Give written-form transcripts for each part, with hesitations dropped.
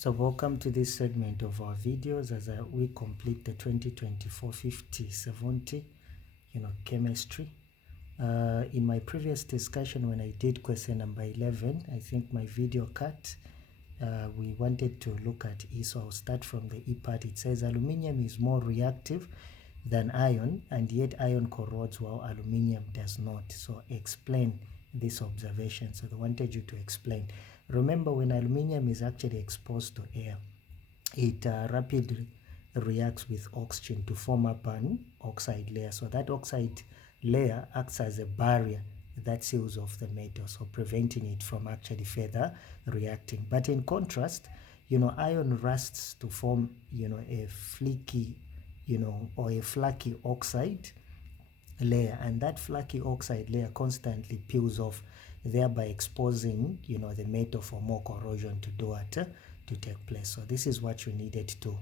So welcome to this segment of our videos as we complete the 2024 50/70 chemistry. In my previous discussion when I did question number 11, I think my video cut, we wanted to look at E, so I'll start from the E part. It says aluminium is more reactive than iron, and yet iron corrodes while aluminium does not. So explain this observation. So they wanted you to explain. Remember, when aluminium is actually exposed to air, it rapidly reacts with oxygen to form up an oxide layer. So that oxide layer acts as a barrier that seals off the metal, so preventing it from actually further reacting. But in contrast, iron rusts to form, a flaky, or a flaky oxide layer, and that flaky oxide layer constantly peels off, thereby exposing the metal for more corrosion to do it to take place. So this is what you needed to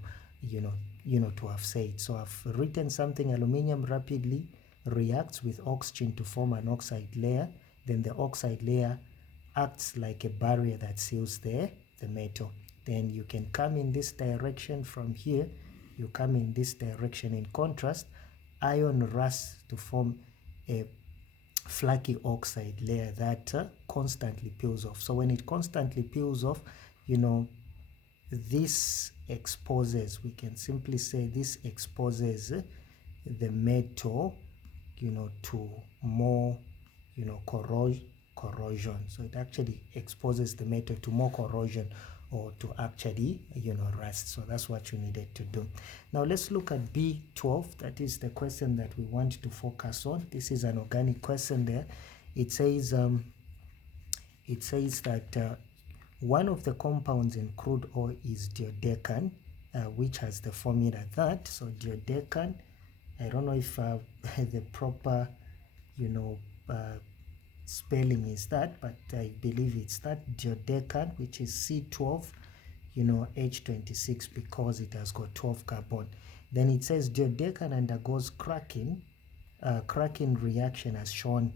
to have said. So I've written something: aluminium rapidly reacts with oxygen to form an oxide layer, then the oxide layer acts like a barrier that seals the metal. Then you can come in this direction from here, you come in this direction. In contrast, iron rusts to form a flaky oxide layer that constantly peels off. So when it constantly peels off, this exposes, we can simply say this exposes the metal to more corrosion. So it actually exposes the metal to more corrosion, or to actually rust. So that's what you needed to do. Now let's look at B12. That is the question that we want to focus on. This is an organic question there. It says that one of the compounds in crude oil is diodecan, which has the formula that, so diodecan, I don't know if the proper spelling is that, but I believe it's that, diodecan, which is C12 H26, because it has got 12 carbon. Then it says diodecan undergoes cracking reaction as shown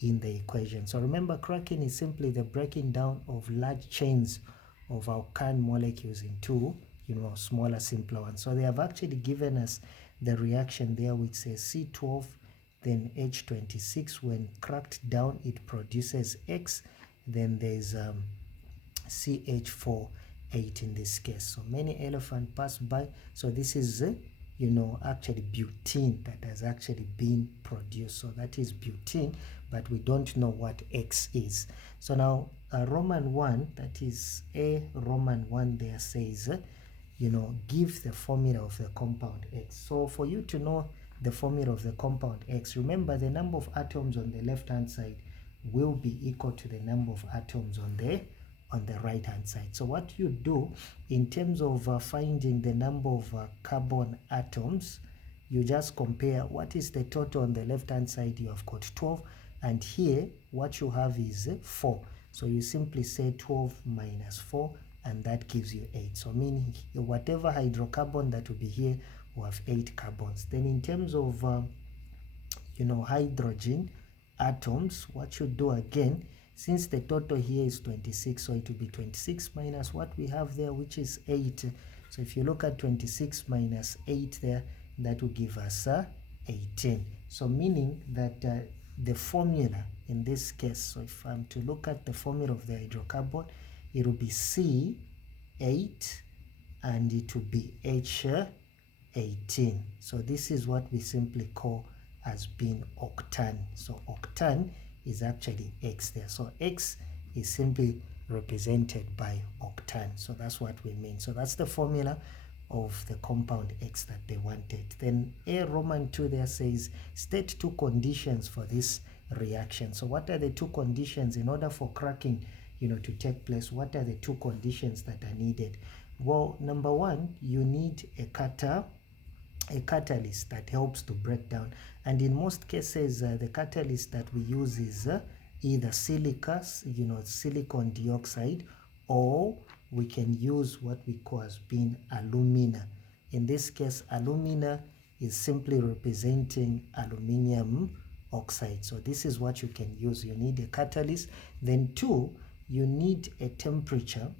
in the equation. So remember, cracking is simply the breaking down of large chains of alkane molecules into smaller, simpler ones. So they have actually given us the reaction there, which says C12 then H26. When cracked down, it produces X. Then there's CH48 in this case. So many elephants pass by. So this is actually butene that has actually been produced. So that is butene, but we don't know what X is. So now Roman 1, that is a Roman 1 there, says give the formula of the compound X. So for you to know the formula of the compound X, remember the number of atoms on the left hand side will be equal to the number of atoms on the right hand side. So what you do in terms of finding the number of carbon atoms, you just compare what is the total on the left hand side. You have got 12, and here what you have is 4. So you simply say 12 minus 4, and that gives you 8. So meaning whatever hydrocarbon that will be here will have 8 carbons. Then in terms of hydrogen atoms, what you do again, since the total here is 26, so it will be 26 minus what we have there, which is 8. So if you look at 26 minus 8 there, that will give us 18. So meaning that the formula in this case, so if I'm to look at the formula of the hydrocarbon, it will be C8 and it will be H18. So this is what we simply call as being octane. So octane is actually X there. So X is simply represented by octane. So that's what we mean. So that's the formula of the compound X that they wanted. Then A Roman 2 there says state 2 conditions for this reaction. So what are the 2 conditions in order for cracking to take place? What are the 2 conditions that are needed? Well, number 1, you need a catalyst that helps to break down, and in most cases the catalyst that we use is either silica, silicon dioxide, or we can use what we call as being alumina. In this case, alumina is simply representing aluminium oxide. So this is what you can use. You need a catalyst. Then 2, you need a temperature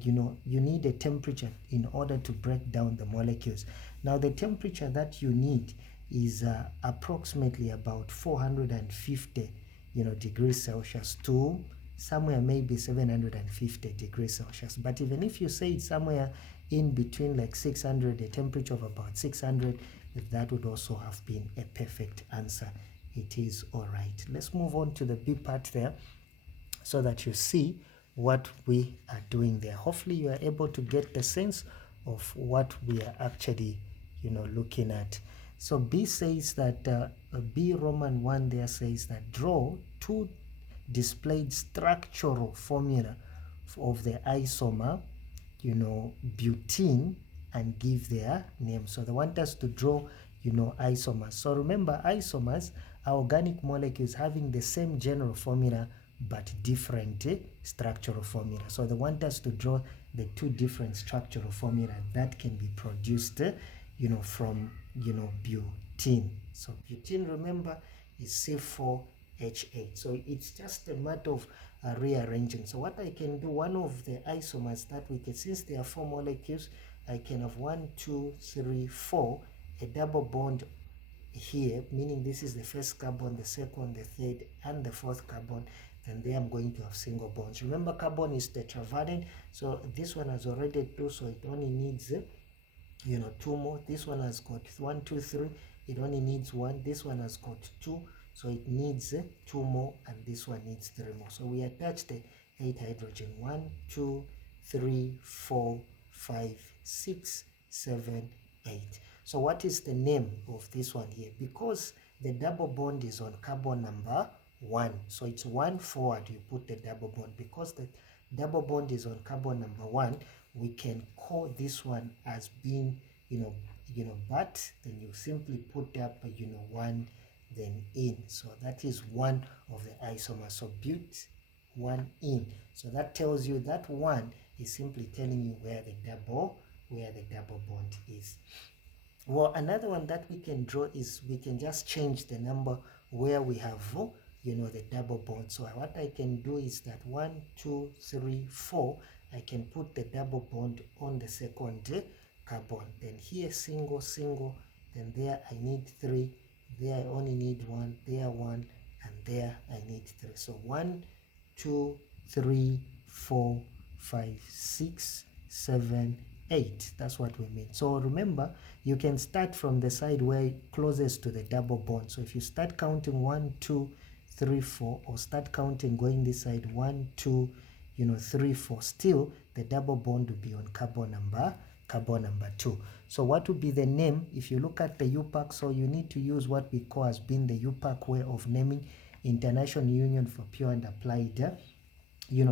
you need a temperature in order to break down the molecules. Now the temperature that you need is approximately about 450 degrees Celsius to somewhere maybe 750 degrees Celsius. But even if you say it's somewhere in between like 600, a temperature of about 600, that would also have been a perfect answer. It is all right. Let's move on to the B part there so that you see what we are doing there. Hopefully you are able to get the sense of what we are actually looking at. So B says that B Roman 1 there says that draw two displayed structural formula of the isomer butene and give their name. So they want us to draw isomers. So remember, isomers are organic molecules having the same general formula but different structural formula. So they want us to draw the two different structural formula that can be produced from butene. So butene, remember, is C4H8. So it's just a matter of rearranging. So what I can do, one of the isomers that we can, since there are 4 molecules, I can have 1, 2, 3, 4, a double bond here, meaning this is the first carbon, the second, the third, and the fourth carbon. And there I'm going to have single bonds. Remember, carbon is tetravalent, so this one has already 2, so it only needs 2 more. This one has got 1, 2, 3, it only needs 1. This one has got 2, so it needs 2 more, and this one needs 3 more. So we attach the 8 hydrogen. 1, 2, 3, 4, 5, 6, 7, 8. So what is the name of this one here? Because the double bond is on carbon number 1, so it's 1 forward, you put the double bond. Because the double bond is on carbon number 1, we can call this one as being but then you simply put up 1 then in. So that is one of the isomers. So but 1 in. So that tells you that 1 is simply telling you where the double bond is. Well, another one that we can draw is we can just change the number where we have the double bond. So what I can do is that 1, 2, 3, 4, I can put the double bond on the second carbon. Then here single, single, then there I need 3, there I only need 1, there 1, and there I need 3. So 1, 2, 3, 4, 5, 6, 7, 8. That's what we mean. So remember, you can start from the side where closest to the double bond. So if you start counting 1, 2, 3, 4, or start counting going this side 1, 2, 3, 4, still the double bond will be on carbon number 2. So what would be the name if you look at the UPAC? So you need to use what we call as being the UPAC way of naming, International Union for Pure and Applied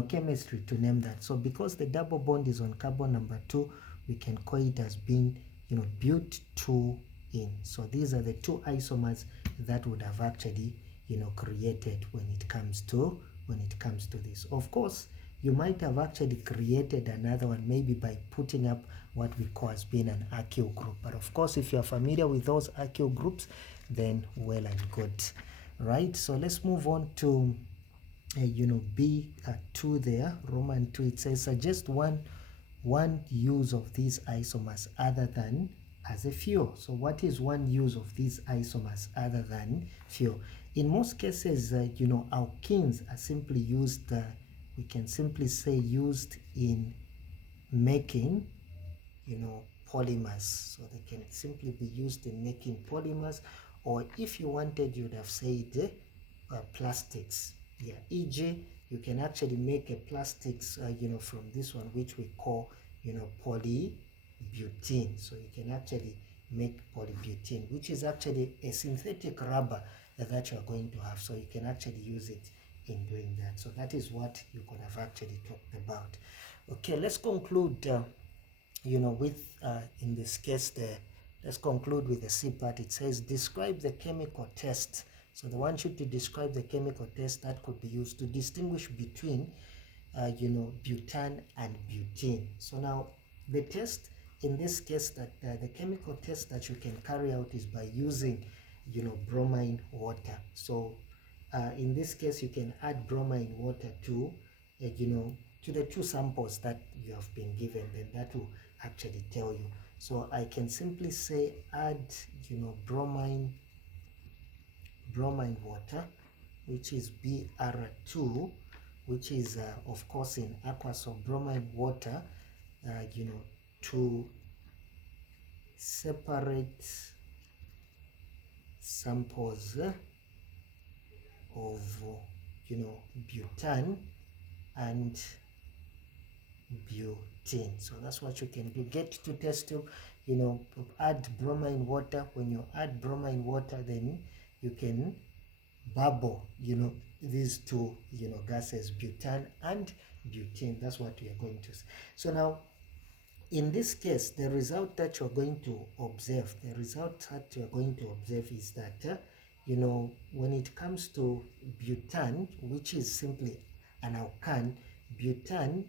chemistry, to name that. So because the double bond is on carbon number 2, we can call it as being but2 in. So these are the 2 isomers that would have actually created when it comes to this. Of course, you might have actually created another one maybe by putting up what we call as being an acyl group. But of course, if you are familiar with those acyl groups, then well and good, right? So let's move on to B2 there, Roman 2. It says suggest one use of these isomers other than as a fuel. So what is one use of these isomers other than fuel? In most cases, alkenes are simply used, we can simply say used in making, polymers. So they can simply be used in making polymers, or if you wanted, you'd have said plastics. Yeah, e.g., you can actually make a plastics, from this one, which we call, polybutene. So you can actually make polybutene, which is actually a synthetic rubber that you are going to have. So you can actually use it in doing that. So that is what you could have actually talked about. Okay, let's conclude, with, in this case, let's conclude with the C part. It says, describe the chemical test. So they want you to describe the chemical test that could be used to distinguish between, butane and butene. So now the test in this case, that the chemical test that you can carry out is by using, bromine water. So in this case, you can add bromine water to, to the two samples that you have been given, then that will actually tell you. So I can simply say add, bromine water, which is Br2, which is of course in aqua. So bromine water, to separate samples of butane and butane. So that's what you can do. Get to test tube, add bromine water. When you add bromine water, then you can bubble these two gases, butane and butane. That's what we are going to see. So now in this case, the result that you're going to observe, is that when it comes to butane, which is simply an alkane, butane,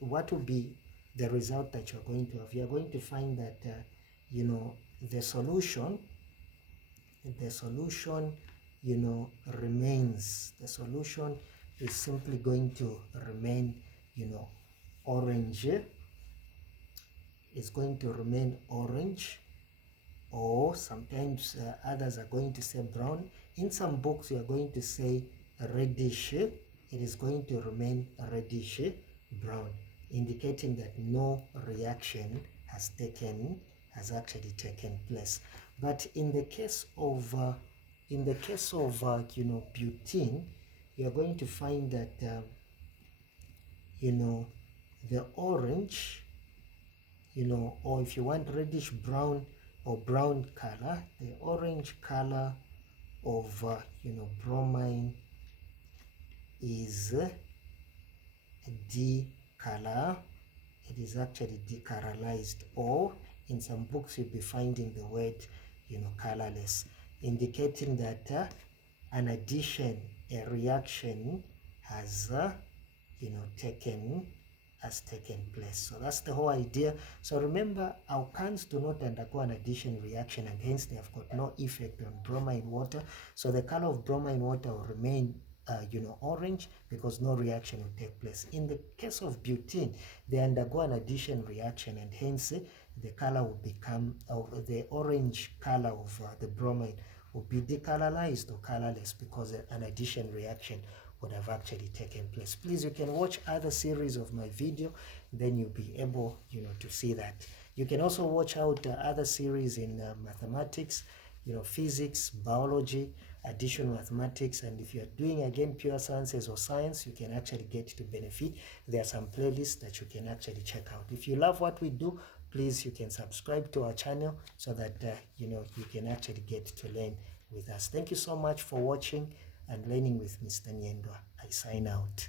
what will be the result that you're going to have? You're going to find that the solution remains. The solution is simply going to remain orange. It's going to remain orange, or sometimes others are going to say brown. In some books you are going to say reddish. It is going to remain reddish brown, indicating that no reaction has actually taken place. But in the case of butane, you are going to find that the orange, or if you want reddish brown or brown color, the orange color of bromine is decolor. It is actually decoloralized, or in some books you'll be finding the word colorless, indicating that an addition, a reaction has taken place. So that's the whole idea. So remember, alkanes do not undergo an addition reaction, and hence they have got no effect on bromine water. So the color of bromine water will remain orange, because no reaction will take place. In the case of butane, they undergo an addition reaction, and hence the color will become, the orange color of the bromine will be decolorized or colorless, because an addition reaction would have actually taken place. Please, you can watch other series of my video, then you'll be able to see that. You can also watch out other series in mathematics, physics, biology, addition mathematics, and if you're doing again pure sciences or science, you can actually get to benefit. There are some playlists that you can actually check out. If you love what we do, please, you can subscribe to our channel, so that you can actually get to learn with us. Thank you so much for watching and learning with Mr. Nyendwa. I sign out.